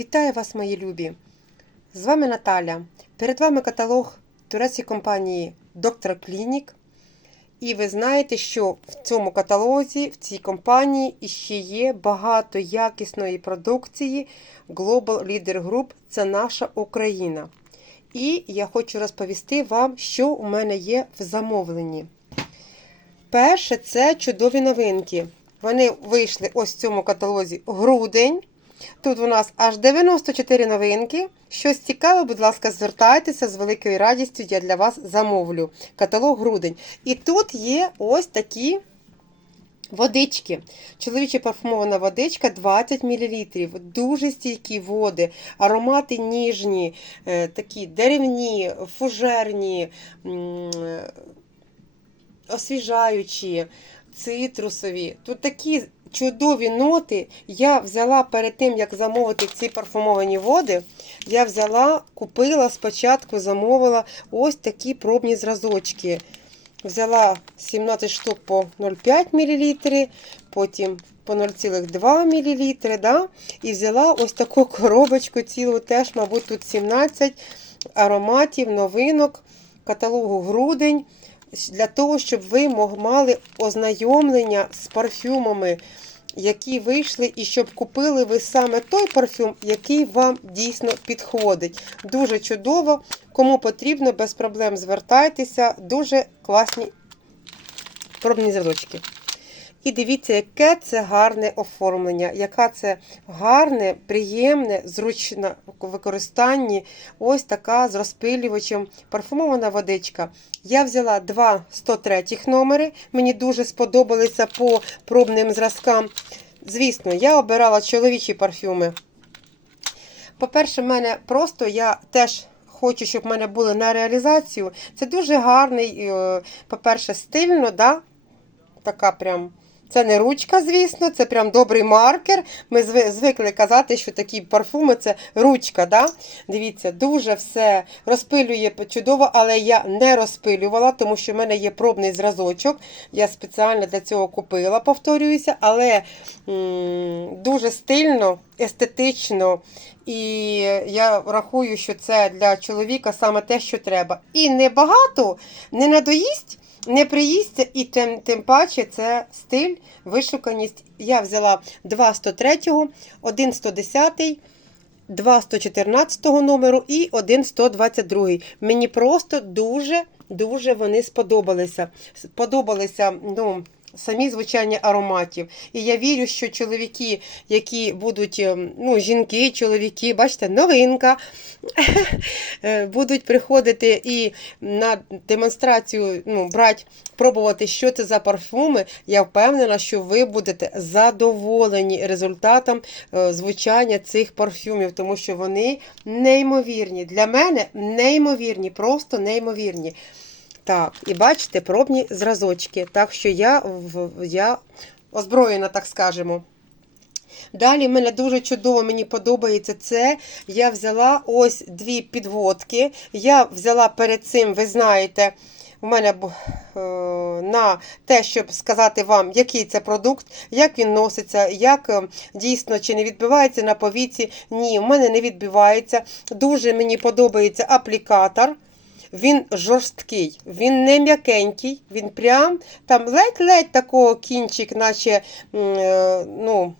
Вітаю вас, мої любі! З вами Наталя. Перед вами каталог турецької компанії Доктор Клінік. І ви знаєте, що в цьому каталозі, в цій компанії іще є багато якісної продукції Global Leader Group це наша Україна. І я хочу розповісти вам, що у мене є в замовленні. Перше, це чудові новинки. Вони вийшли ось в цьому каталозі грудень. Тут у нас аж 94 новинки. Щось цікаве, будь ласка, звертайтеся з великою радістю. Я для вас замовлю. Каталог грудень. І тут є ось такі водички. Чоловіча парфумована водичка 20 мл. Дуже стійкі води, аромати ніжні, е, такі деревні, фужерні, м, освіжаючі, цитрусові. Тут такі чудові ноти. Я взяла перед тим, як замовити ці парфумовані води, я взяла, купила спочатку, замовила ось такі пробні зразочки. Взяла 17 штук по 0,5 мл, потім по 0,2 мл. Да? І взяла ось таку коробочку цілу, теж, мабуть, тут 17 ароматів, новинок, каталогу грудень. Для того, щоб ви мали ознайомлення з парфюмами, які вийшли, і щоб купили ви саме той парфюм, який вам дійсно підходить. Дуже чудово. Кому потрібно, без проблем звертайтеся. Дуже класні пробні зразочки. І дивіться, яке це гарне оформлення, яка це гарне, приємне, зручне в використанні. Ось така з розпилювачем парфумована водичка. Я взяла два 103 номери. Мені дуже сподобалися по пробним зразкам. Звісно, я обирала чоловічі парфюми. По-перше, в мене просто я теж. Хочу, щоб в мене були на реалізацію. Це дуже гарний, е, по-перше, стильно, да? така прям. Це не ручка, звісно, це прям добрий маркер. Ми звикли казати, що такі парфуми це ручка. Да? Дивіться, дуже все розпилює чудово, але я не розпилювала, тому що в мене є пробний зразочок. Я спеціально для цього купила, повторююся, але м дуже стильно, естетично. І я рахую, що це для чоловіка саме те, що треба. І небагато, не надоїсть. Не приїсться, і тим тим паче це стиль, вишуканість. Я взяла 2 103, 1 110, 2 114 номеру і 1 122. Мені просто дуже-дуже вони сподобалися. Сподобалися, ну. Самі звучання ароматів. І я вірю, що чоловіки, які будуть, ну, жінки, чоловіки, бачите, новинка, будуть приходити і на демонстрацію ну, брати, пробувати, що це за парфуми. Я впевнена, що ви будете задоволені результатом звучання цих парфюмів, тому що вони неймовірні. Для мене неймовірні, просто неймовірні. Так, і бачите, пробні зразочки. Так що я я озброєна, так скажемо. Далі в мене дуже чудово, мені подобається це. Я взяла ось дві підводки. Я взяла перед цим, ви знаєте, у мене е, на те, щоб сказати вам, який це продукт, як він носиться, як е, дійсно чи не відбивається на повіці. Ні, у мене не відбивається. Дуже мені подобається аплікатор. Він жорсткий, він не м'якенький, він прям там ледь-ледь такого кінчик, наче, е, ну,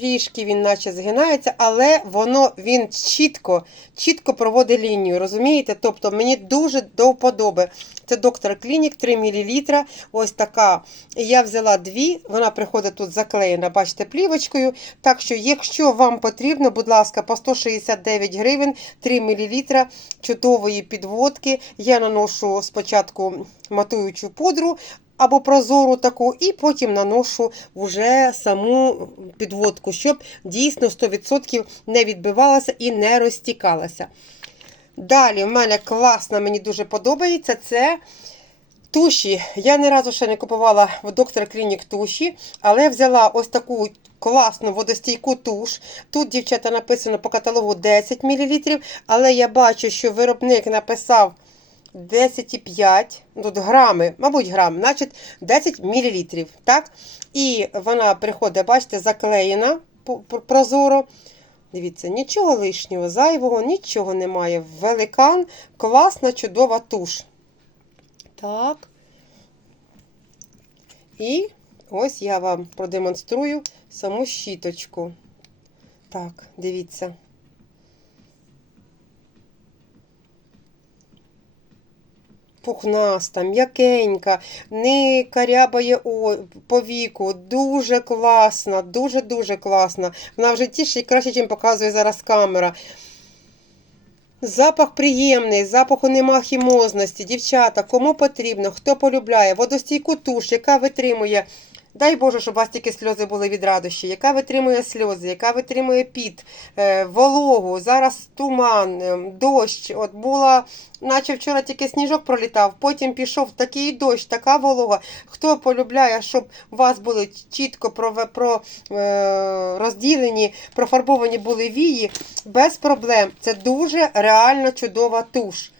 трішки він наче згинається, але воно він чітко чітко проводить лінію. розумієте? Тобто мені дуже до вподоби. Це доктор Клінік 3 мл. Ось така. Я взяла дві, вона приходить тут заклеєна, бачите, плівочкою. Так що, якщо вам потрібно, будь ласка, по 169 гривень 3 мл чудової підводки. Я наношу спочатку матуючу пудру або прозору таку, і потім наношу вже саму підводку, щоб дійсно 100% не відбивалася і не розтікалася. Далі, в мене класно, мені дуже подобається це. Туші. Я ні разу ще не купувала в доктор Клінік туші, але взяла ось таку класну водостійку туш. Тут, дівчата, написано по каталогу 10 мл, але я бачу, що виробник написав 10,5 тут грами, мабуть, грам, значить 10 мл. так? І вона приходить, бачите, заклеєна прозоро. Дивіться, нічого лишнього, зайвого, нічого немає. Великан, класна, чудова туш. Так. І ось я вам продемонструю саму щіточку. Так, дивіться. Пухнаста, м'якенька, не карябає по віку. Дуже класна, дуже-дуже класна. Вона вже тіше і краще, ніж показує зараз камера. Запах приємний, запаху нема хімозності. Дівчата, кому потрібно, хто полюбляє, водостійку туш, яка витримує. Дай Боже, щоб у вас тільки сльози були від радощі, яка витримує сльози, яка витримує піт, е, вологу, зараз туман, е, дощ. От була, наче вчора тільки сніжок пролітав, потім пішов такий дощ, така волога. Хто полюбляє, щоб у вас були чітко про, про е, розділені, профарбовані були вії, без проблем. Це дуже реально чудова туш.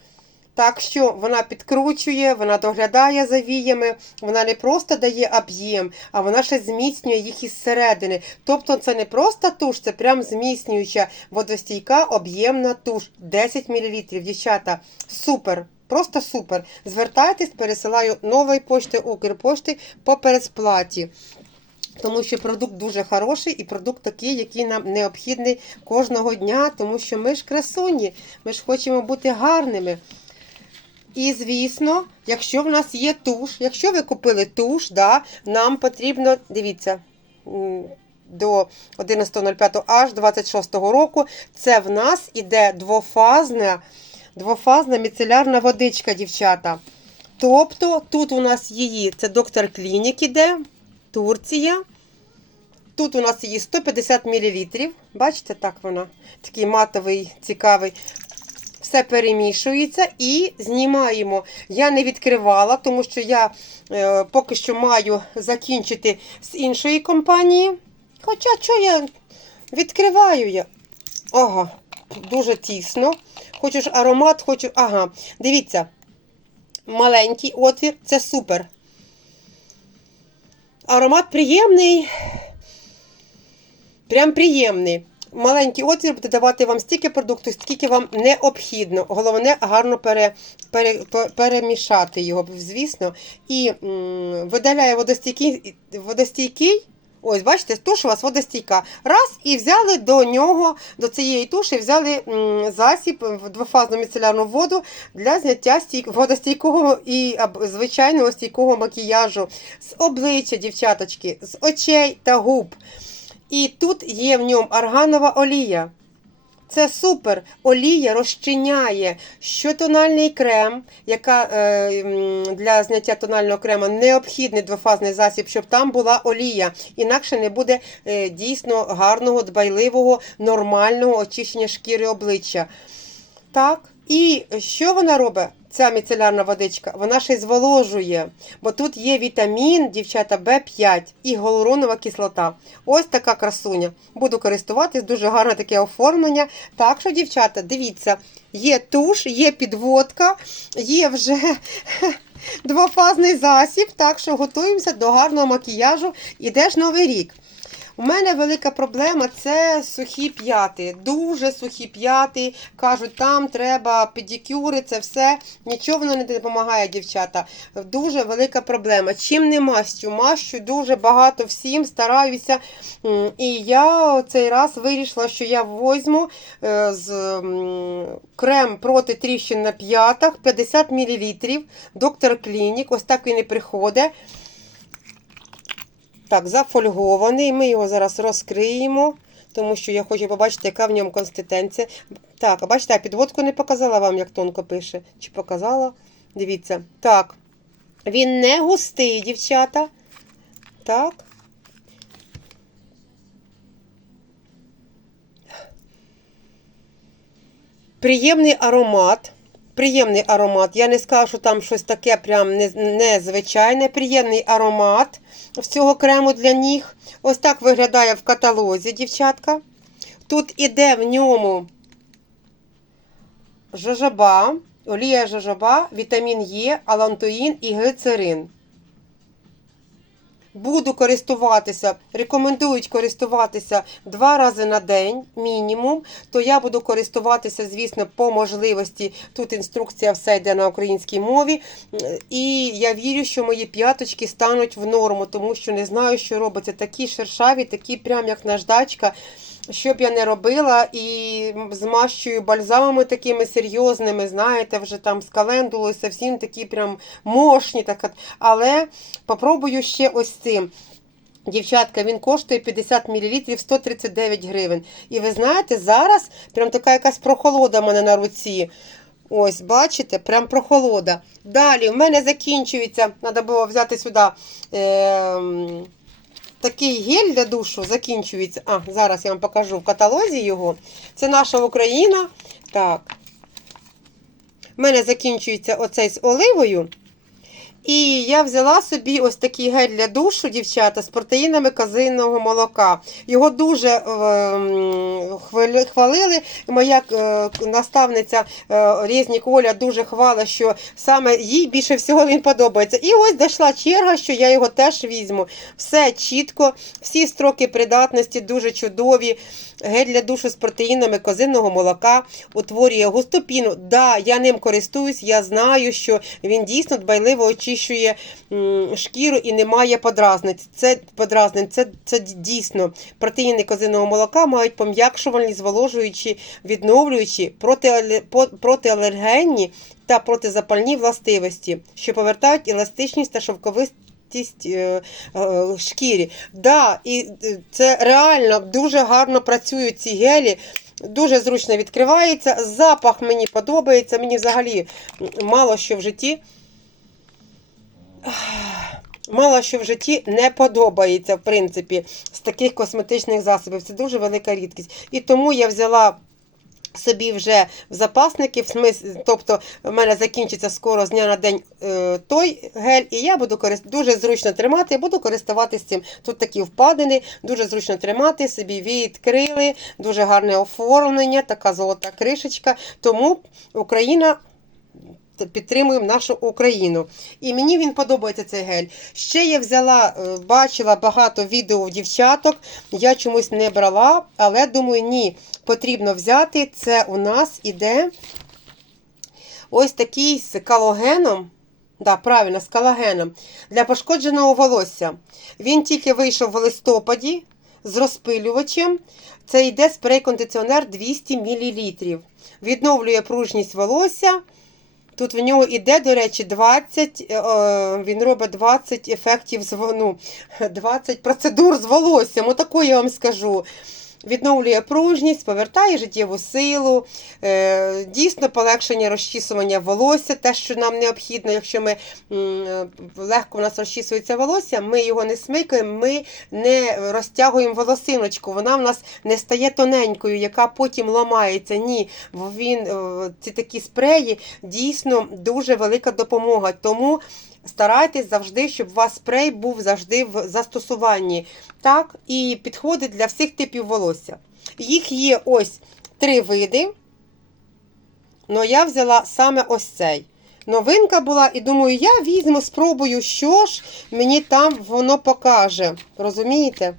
Так що вона підкручує, вона доглядає за віями, вона не просто дає об'єм, а вона ще зміцнює їх із середини. Тобто це не просто туш, це прям зміцнююча водостійка об'ємна туш. 10 мл. Дівчата, супер! Просто супер. Звертайтесь, пересилаю нової пошти Укрпошти по пересплаті. Тому що продукт дуже хороший і продукт такий, який нам необхідний кожного дня, тому що ми ж красуні, ми ж хочемо бути гарними. І, звісно, якщо в нас є туш, якщо ви купили туш, да, нам потрібно, дивіться, до 11.05 аж 26 року, це в нас іде двофазна, двофазна міцелярна водичка, дівчата. Тобто тут у нас її, це доктор Клінік іде, Турція. Тут у нас її 150 мл. Бачите, так вона, такий матовий, цікавий. Все перемішується і знімаємо. Я не відкривала, тому що я е, поки що маю закінчити з іншої компанії. Хоча що я відкриваю я. Ага, дуже тісно. Хочу ж аромат, хочу. Ага, дивіться. Маленький отвір, це супер. Аромат приємний. Прям приємний. Маленький отвір буде давати вам стільки продукту, скільки вам необхідно. Головне гарно пере, пере, пе- перемішати його, звісно. І м, видаляє водостійкий, водостійкий. Ось, бачите, туш у вас водостійка. Раз, і взяли до нього, до цієї туші, взяли засіб в двофазну міцелярну воду для зняття стійк, водостійкого і звичайного стійкого макіяжу з обличчя, дівчаточки, з очей та губ. І тут є в ньому арганова олія. Це супер. Олія розчиняє щотональний крем, яка е, для зняття тонального крема необхідний двофазний засіб, щоб там була олія. Інакше не буде е, дійсно гарного, дбайливого, нормального очищення шкіри обличчя. Так. І що вона робить? Ця міцелярна водичка, вона ще й зволожує, бо тут є вітамін, дівчата, В5 і гіалуронова кислота. Ось така красуня. Буду користуватись, дуже гарне таке оформлення. Так що, дівчата, дивіться, є туш, є підводка, є вже двофазний засіб, так що готуємося до гарного макіяжу. Іде ж новий рік. У мене велика проблема це сухі п'яти. Дуже сухі п'яти. Кажуть, там треба педикюри, це все. Нічого воно не допомагає, дівчата. Дуже велика проблема. Чим не мащу? Мащу дуже багато всім, стараюся. І я цей раз вирішила, що я возьму е, з крем проти тріщин на п'ятах 50 мл. Доктор Клінік. Ось так він і приходить. Так, зафольгований. Ми його зараз розкриємо, тому що я хочу побачити, яка в ньому консистенція. Так, бачите, я підводку не показала вам, як тонко пише. Чи показала? Дивіться. Так. Він не густий, дівчата. Так. Приємний аромат. Приємний аромат. Я не скажу, що там щось таке прям незвичайне. Приємний аромат в цього крему для ніг. Ось так виглядає в каталозі, дівчатка. Тут іде в ньому жажаба, олія жажаба, вітамін Е, алантоїн і глицерин. Буду користуватися, рекомендують користуватися два рази на день мінімум. То я буду користуватися, звісно, по можливості. Тут інструкція все йде на українській мові. І я вірю, що мої п'яточки стануть в норму, тому що не знаю, що робиться. Такі шершаві, такі прям як наждачка. Що б я не робила, і змащую бальзамами такими серйозними, знаєте, вже там з календулою, всім такі прям мощні. Так, але попробую ще ось цим. Дівчатка, він коштує 50 мл 139 гривень. І ви знаєте, зараз прям така якась прохолода в мене на руці. Ось, бачите, прям прохолода. Далі в мене закінчується, треба було взяти сюди. Е- Такий гель для душу закінчується. А, зараз я вам покажу в каталозі його. Це наша Україна. Так. У мене закінчується оцей з оливою. І я взяла собі ось такий гель для душу, дівчата, з протеїнами козиного молока. Його дуже е, хвалили. Моя е, наставниця е, Резнік Оля дуже хвала, що саме їй більше всього він подобається. І ось дійшла черга, що я його теж візьму. Все чітко, всі строки придатності дуже чудові. Гель для душу з протеїнами козиного молока утворює густу піну. Да, я ним користуюсь, я знаю, що він дійсно дбайливо очищує шкіру і немає подразнень. Це подразнень, це, це дійсно протеїни козиного молока мають пом'якшувальні, зволожуючі, відновлюючі, протиале- протиалергенні та протизапальні властивості, що повертають еластичність та шовковистість тість е, е, шкірі. Да, і е, це реально дуже гарно працюють ці гелі. Дуже зручно відкривається. Запах мені подобається. Мені взагалі мало що в житті. Мало що в житті не подобається, в принципі, з таких косметичних засобів. Це дуже велика рідкість. І тому я взяла собі вже в запасники, в смис... тобто в мене закінчиться скоро з дня на день е, той гель, і я буду корист... дуже зручно тримати, буду користуватися цим. Тут такі впадини, дуже зручно тримати, собі відкрили, дуже гарне оформлення, така золота кришечка. Тому Україна. Підтримуємо нашу Україну. І мені він подобається цей гель. Ще я взяла, е, бачила багато відео дівчаток. Я чомусь не брала, але думаю, ні, потрібно взяти. Це у нас іде ось такий з калогеном. Да, правильно, з колагеном. Для пошкодженого волосся. Він тільки вийшов в листопаді з розпилювачем. Це йде спрей-кондиціонер 200 мл. Відновлює пружність волосся. Тут в нього іде, до речі, 20, е, е, він робить 20 ефектів, ну, 20 процедур з волоссям. Отаку я вам скажу. Відновлює пружність, повертає життєву силу, е, дійсно полегшення розчісування волосся, те, що нам необхідно, якщо ми легко в нас розчісується волосся, ми його не смикаємо, ми не розтягуємо волосиночку, вона в нас не стає тоненькою, яка потім ламається. Ні, він, е, ці такі спреї дійсно дуже велика допомога. Тому старайтесь завжди, щоб у вас спрей був завжди в застосуванні. Так, і підходить для всіх типів волосся. Їх є ось три види. але я взяла саме ось цей. Новинка була, і думаю, я візьму, спробую, що ж мені там воно покаже. Розумієте?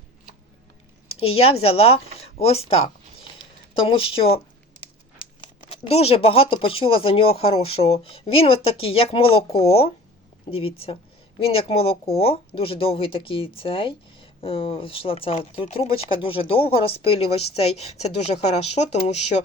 І я взяла ось так. Тому що дуже багато почула за нього хорошого. Він от такий, як молоко. Дивіться, він як молоко, дуже довгий такий цей. Е, Йшла ця трубочка дуже довго розпилювач цей. Це дуже хорошо, тому що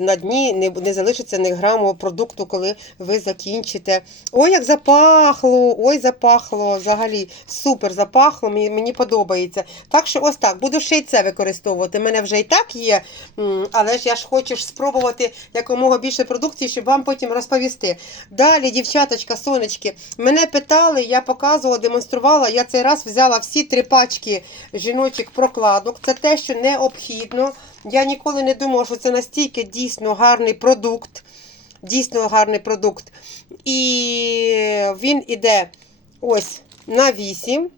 на дні не, не залишиться ні граму продукту, коли ви закінчите. Ой, як запахло! Ой, запахло! Взагалі супер запахло, мені, мені подобається. Так що ось так, буду ще й це використовувати. У мене вже і так є, але ж я ж хочу спробувати якомога більше продукції, щоб вам потім розповісти. Далі, дівчаточка, сонечки, мене питали, я показувала, демонструвала. Я цей раз взяла всі три пачки жіночих прокладок. Це те, що необхідно. Я ніколи не думала, що це настільки дійсно гарний продукт. Дійсно гарний продукт. І він іде ось на 8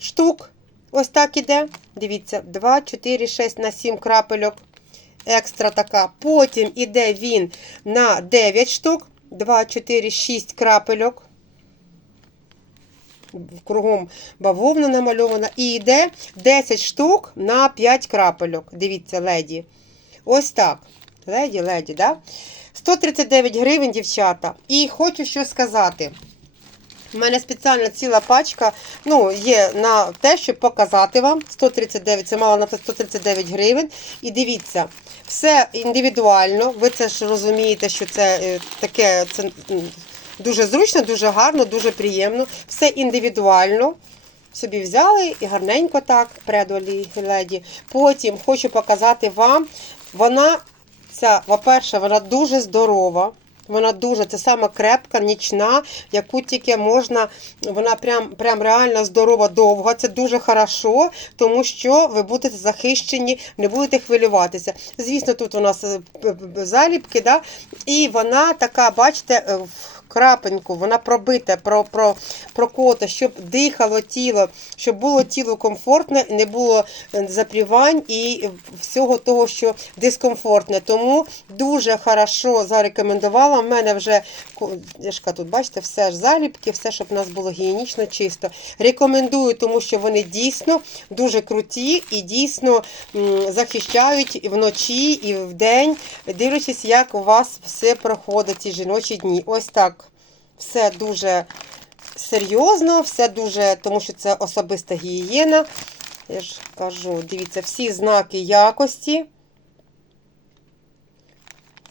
штук. Ось так іде. Дивіться, 2, 4, 6 на 7 крапельок. Екстра така. Потім іде він на 9 штук. 2, 4, 6 крапельок. Кругом бавовна намальована. І йде 10 штук на 5 крапельок. Дивіться, леді. Ось так. Леді, леді, да? 139 гривень, дівчата. І хочу що сказати. У мене спеціально ціла пачка ну, є на те, щоб показати вам. 139, це мало на 139 гривень. І дивіться, все індивідуально. Ви це ж розумієте, що це е, таке це дуже зручно, дуже гарно, дуже приємно. Все індивідуально. Собі взяли і гарненько так, предолі леді. Потім хочу показати вам. Вона, ця, по-перше, вона дуже здорова. Вона дуже, це сама крепка, нічна, яку тільки можна, вона прям, прям реально здорова довга. Це дуже хорошо, тому що ви будете захищені, не будете хвилюватися. Звісно, тут у нас е, п- заліпки, да? і вона така, бачите, е, в крапеньку, вона пробита, про, про, прокота, щоб дихало тіло, щоб було тіло комфортне, не було е, запрівань і всього того, що дискомфортне. Тому дуже хорошо зарекомендувала. У мене вже тут, бачите, все ж заліпки, все, щоб у нас було гігієнічно чисто. Рекомендую, тому що вони дійсно дуже круті і дійсно захищають і вночі, і вдень, дивлячись, як у вас все проходить ці жіночі дні. Ось так. Все дуже серйозно, все дуже, тому що це особиста гігієна. Я ж кажу, дивіться, всі знаки якості.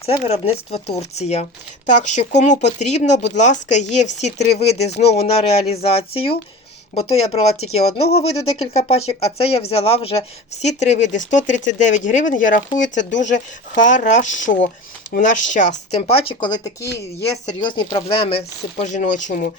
Це виробництво Турція. Так що, кому потрібно, будь ласка, є всі три види знову на реалізацію. Бо то я брала тільки одного виду декілька пачок, а це я взяла вже всі три види. 139 гривень, я рахую, це дуже хорошо в наш час. Тим паче, коли такі є серйозні проблеми з- по жіночому.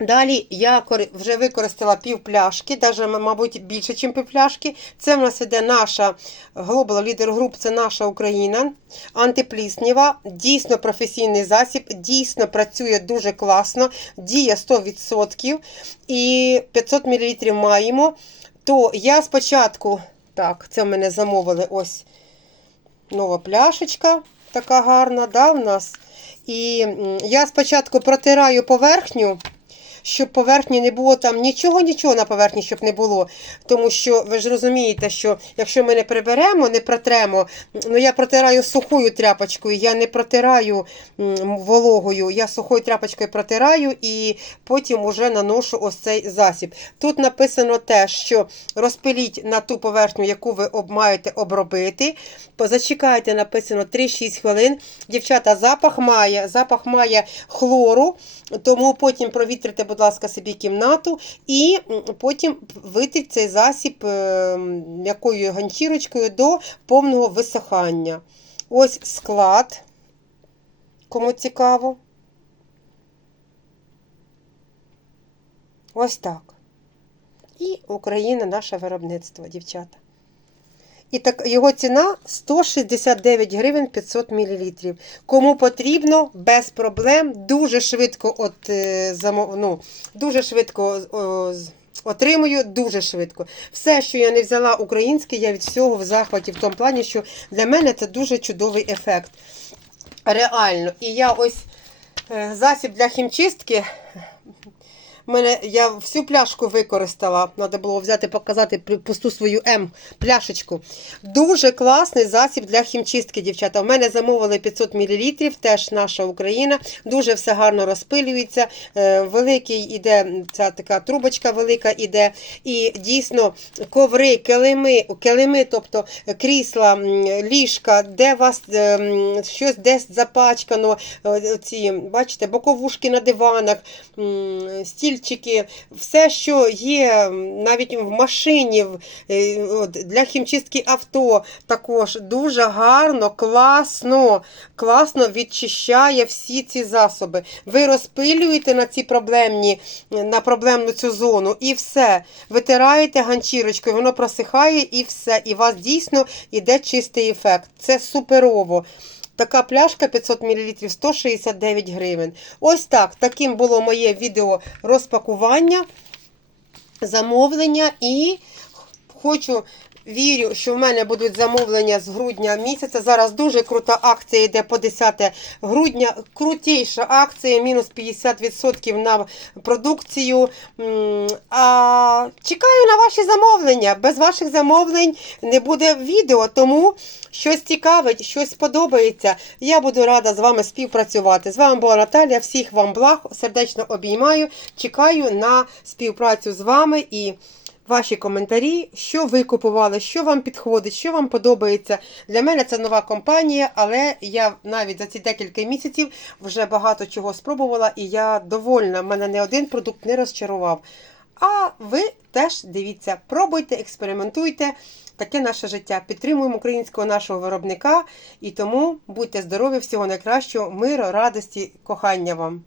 Далі я вже використала пів пляшки, навіть, мабуть, більше, ніж пів пляшки. Це в нас іде наша Global Leader Group, це наша Україна. Антиплісніва, дійсно професійний засіб, дійсно працює дуже класно, діє 100%. І 500 мл маємо. То я спочатку, так, це в мене замовили ось нова пляшечка, така гарна, да, в нас. І я спочатку протираю поверхню щоб поверхні не було там нічого, нічого на поверхні, щоб не було. Тому що ви ж розумієте, що якщо ми не приберемо, не протремо, ну я протираю сухою тряпочкою, я не протираю вологою, я сухою тряпочкою протираю і потім уже наношу ось цей засіб. Тут написано те, що розпиліть на ту поверхню, яку ви маєте обробити. Зачекайте, написано 3-6 хвилин. Дівчата, запах має, запах має хлору, тому потім провітрите, будь ласка, собі кімнату і потім витріть цей засіб е, м'якою ганчірочкою до повного висихання. Ось склад, кому цікаво. Ось так. І Україна наше виробництво, дівчата. І так, його ціна 169 гривень 500 мл. Кому потрібно, без проблем, дуже швидко от, е, ну, дуже швидко отримую, дуже швидко. Все, що я не взяла українське, я від всього в захваті, в тому плані, що для мене це дуже чудовий ефект. Реально. І я ось е, засіб для хімчистки. Мене, я всю пляшку використала. Треба було взяти, показати пусту свою М пляшечку. Дуже класний засіб для хімчистки, дівчата. У мене замовили 500 мл, теж наша Україна. Дуже все гарно розпилюється. Е, Великий іде, ця така трубочка велика іде. І дійсно коври, килими, килими, тобто крісла, ліжка, де вас е, щось десь запачкано, е, ці, бачите, боковушки на диванах, м, стільчики, все, що є навіть в машині, е, для хімчистки авто, також дуже гарно, класно, класно відчищає всі ці засоби. Ви розпилюєте на ці проблемні, на проблемну цю зону і все. Витираєте ганчірочкою, воно просихає і все. І у вас дійсно іде чистий ефект. Це суперово. Така пляшка 500 мл 169 гривень. Ось так. Таким було моє відео розпакування, замовлення і хочу вірю, що в мене будуть замовлення з грудня місяця. Зараз дуже крута акція йде по 10 грудня. Крутіша акція, мінус 50% на продукцію. А чекаю на ваші замовлення. Без ваших замовлень не буде відео, тому щось цікавить, щось сподобається. Я буду рада з вами співпрацювати. З вами була Наталія. Всіх вам благ, сердечно обіймаю. Чекаю на співпрацю з вами і ваші коментарі, що ви купували, що вам підходить, що вам подобається. Для мене це нова компанія, але я навіть за ці декілька місяців вже багато чого спробувала, і я довольна. Мене не один продукт не розчарував. А ви теж дивіться, пробуйте, експериментуйте. Таке наше життя. Підтримуємо українського нашого виробника і тому будьте здорові, всього найкращого, миру, радості, кохання вам.